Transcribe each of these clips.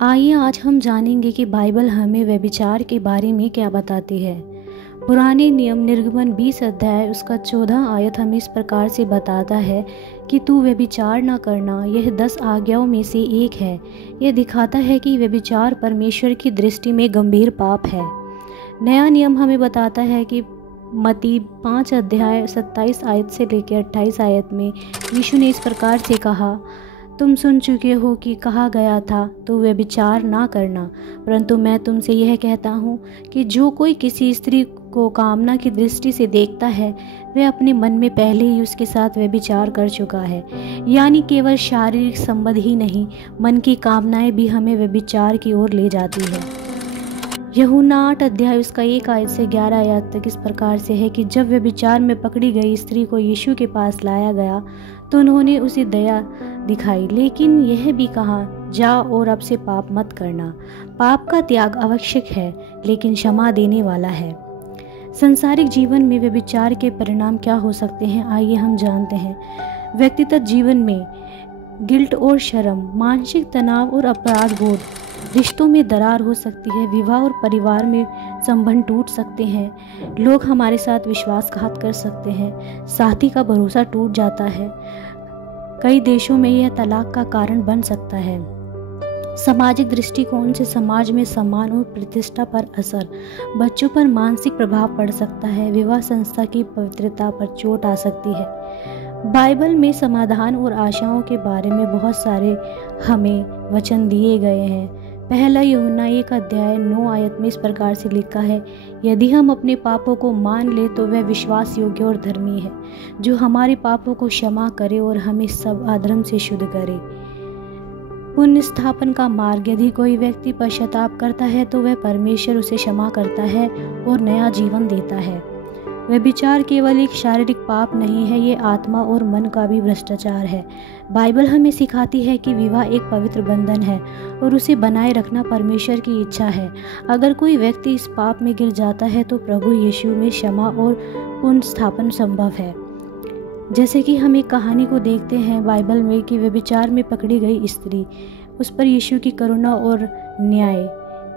आइए आज हम जानेंगे कि बाइबल हमें व्यभिचार के बारे में क्या बताती है। पुराने नियम निर्गमन 20 अध्याय उसका 14 आयत हमें इस प्रकार से बताता है कि तू व्यभिचार न करना, यह 10 आज्ञाओं में से एक है। यह दिखाता है कि व्यभिचार परमेश्वर की दृष्टि में गंभीर पाप है। नया नियम हमें बताता है कि मत्ती 5 अध्याय 27 आयत से लेकर 28 आयत में यीशु ने इस प्रकार से कहा, तुम सुन चुके हो कि कहा गया था तो व्यभिचार ना करना, परंतु मैं तुमसे यह कहता हूँ कि जो कोई किसी स्त्री को कामना की दृष्टि से देखता है वह अपने मन में पहले ही उसके साथ व्यभिचार कर चुका है। यानी केवल शारीरिक संबंध ही नहीं, मन की कामनाएं भी हमें व्यभिचार की ओर ले जाती है। यूहन्ना 8 अध्याय उसका 1 आयत से 11 आयत तक इस प्रकार से है कि जब व्यभिचार में पकड़ी गई स्त्री को यीशु के पास लाया गया तो उन्होंने उसे दया दिखाई, लेकिन यह भी कहा, जा और अब से पाप मत करना। पाप का त्याग आवश्यक है लेकिन क्षमा देने वाला है। संसारिक जीवन में व्यभिचार के परिणाम क्या हो सकते हैं, आइए हम जानते हैं। व्यक्तिगत जीवन में गिल्ट और शर्म, मानसिक तनाव और अपराध बोध, रिश्तों में दरार हो सकती है, विवाह और परिवार में संबंध टूट सकते हैं, लोग हमारे साथ विश्वासघात कर सकते हैं, साथी का भरोसा टूट जाता है, कई देशों में यह तलाक का कारण बन सकता है। सामाजिक दृष्टिकोण से समाज में सम्मान और प्रतिष्ठा पर असर, बच्चों पर मानसिक प्रभाव पड़ सकता है, विवाह संस्था की पवित्रता पर चोट आ सकती है। बाइबल में समाधान और आशाओं के बारे में बहुत सारे हमें वचन दिए गए हैं। पहला यूहन्ना 1 अध्याय 9 आयत में इस प्रकार से लिखा है, यदि हम अपने पापों को मान ले तो वह विश्वास योग्य और धर्मी है, जो हमारे पापों को क्षमा करे और हमें सब अधर्म से शुद्ध करे। पुण्य स्थापन का मार्ग, यदि कोई व्यक्ति पश्चाताप करता है तो वह परमेश्वर उसे क्षमा करता है और नया जीवन देता है। व्यभिचार केवल एक शारीरिक पाप नहीं है, ये आत्मा और मन का भी भ्रष्टाचार है। बाइबल हमें सिखाती है कि विवाह एक पवित्र बंधन है और उसे बनाए रखना परमेश्वर की इच्छा है। अगर कोई व्यक्ति इस पाप में गिर जाता है तो प्रभु यीशु में क्षमा और पुनर्स्थापन संभव है। जैसे कि हम एक कहानी को देखते हैं बाइबल में कि व्यभिचार में पकड़ी गई स्त्री, उस पर यीशु की करुणा और न्याय।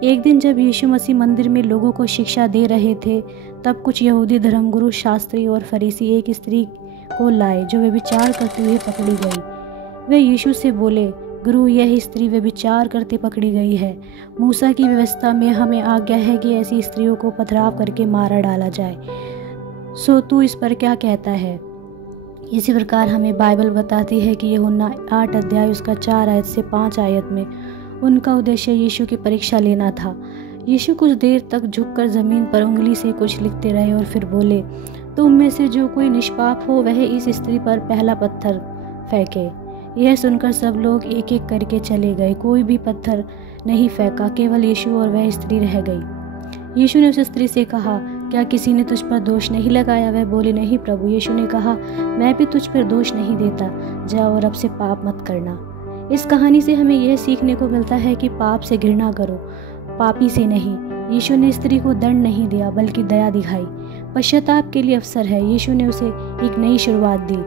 एक दिन जब यीशु मसीह मंदिर में लोगों को शिक्षा दे रहे थे तब कुछ यहूदी धर्मगुरु, शास्त्री और फरीसी एक स्त्री को लाए जो व्यभिचार करते हुए पकड़ी गई। वे यीशु से बोले, गुरु, यह स्त्री व्यभिचार करते पकड़ी गई है। मूसा की व्यवस्था में हमें आज्ञा है कि ऐसी स्त्रियों को पथराव करके मारा डाला जाए, सो तू इस पर क्या कहता है। इसी प्रकार हमें बाइबल बताती है कि यूहन्ना 8 अध्याय उसका 4 आयत से 5 आयत में उनका उद्देश्य यीशु की परीक्षा लेना था। यीशु कुछ देर तक झुककर जमीन पर उंगली से कुछ लिखते रहे और फिर बोले, तुम में से जो कोई निष्पाप हो वह इस स्त्री पर पहला पत्थर फेंके। यह सुनकर सब लोग एक एक करके चले गए, कोई भी पत्थर नहीं फेंका, केवल यीशु और वह स्त्री रह गई। यीशु ने उस स्त्री से कहा, क्या किसी ने तुझ पर दोष नहीं लगाया। वह बोली, नहीं प्रभु। यीशु ने कहा, मैं भी तुझ पर दोष नहीं देता, जा और अब से पाप मत करना। इस कहानी से हमें यह सीखने को मिलता है कि पाप से घृणा करो, पापी से नहीं। यीशु ने स्त्री को दंड नहीं दिया बल्कि दया दिखाई। पश्चाताप के लिए अवसर है, यीशु ने उसे एक नई शुरुआत दी।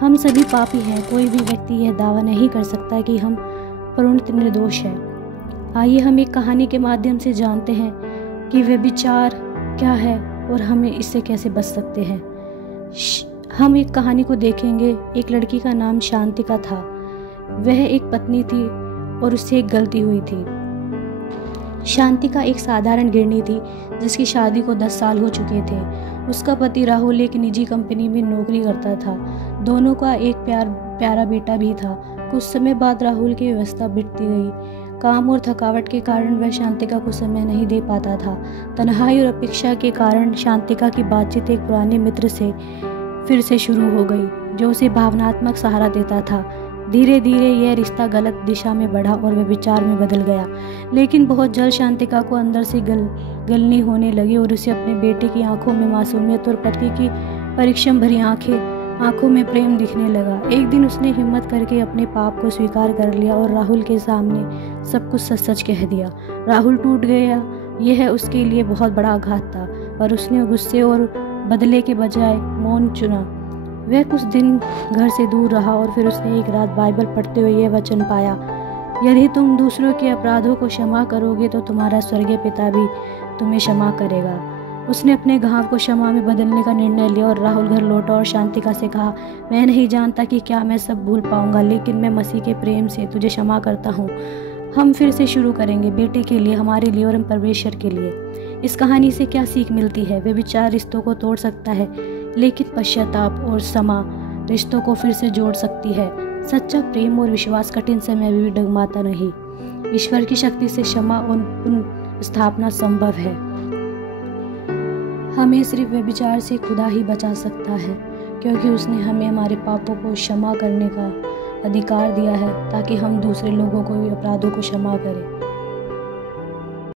हम सभी पापी हैं, कोई भी व्यक्ति यह दावा नहीं कर सकता कि हम पूर्णतः निर्दोष हैं। आइए हम एक कहानी के माध्यम से जानते हैं कि व्यभिचार क्या है और हमें इससे कैसे बच सकते हैं। हम एक कहानी को देखेंगे। एक लड़की का नाम शांतिका था। वह एक पत्नी थी और उससे एक गलती हुई थी। शांतिका एक साधारण गृहिणी थी जिसकी शादी को 10 साल हो चुके थे। उसका पति राहुल एक निजी कंपनी में नौकरी करता था। दोनों का एक प्यारा बेटा भी था। कुछ समय बाद राहुल की व्यवस्था बिगड़ती गई। काम और थकावट के कारण वह शांतिका को समय नहीं दे पाता था। तन्हाई और अपेक्षा के कारण शांतिका की बातचीत एक पुराने मित्र से फिर से शुरू हो गई जो उसे भावनात्मक सहारा देता था। धीरे धीरे यह रिश्ता गलत दिशा में बढ़ा और विचार में बदल गया। लेकिन बहुत जल्द शांतिका को अंदर से गलनी होने लगी और उसे अपने बेटे की आंखों में मासूमियत और पति की परिश्रम भरी आंखों में प्रेम दिखने लगा। एक दिन उसने हिम्मत करके अपने पाप को स्वीकार कर लिया और राहुल के सामने सब कुछ सच सच कह दिया। राहुल टूट गया। यह उसके लिए बहुत बड़ा आघात था, पर उसने गुस्से और बदले के बजाय मौन चुना। वह कुछ दिन घर से दूर रहा और फिर उसने एक रात बाइबल पढ़ते हुए यह वचन पाया, यदि तुम दूसरों के अपराधों को क्षमा करोगे तो तुम्हारा स्वर्गीय पिता भी तुम्हें क्षमा करेगा। उसने अपने घाव को क्षमा में बदलने का निर्णय लिया और राहुल घर लौटा और शांतिका से कहा, मैं नहीं जानता कि क्या मैं सब भूल पाऊंगा, लेकिन मैं मसीह के प्रेम से तुझे क्षमा करता हूँ। हम फिर से शुरू करेंगे, बेटे के लिए, हमारे लिए और हम परमेश्वर के लिए। इस कहानी से क्या सीख मिलती है? व्यभिचार रिश्तों को तोड़ सकता है, लेकिन पश्चाताप और क्षमा रिश्तों को फिर से जोड़ सकती है। सच्चा प्रेम और विश्वास कठिन समय में भी डगमगाता नहीं। ईश्वर की शक्ति से क्षमा और पुनः स्थापना संभव है। हमें सिर्फ व्यभिचार से खुदा ही बचा सकता है, क्योंकि उसने हमें हमारे पापों को क्षमा करने का अधिकार दिया है, ताकि हम दूसरे लोगों को भी अपराधों को क्षमा करें।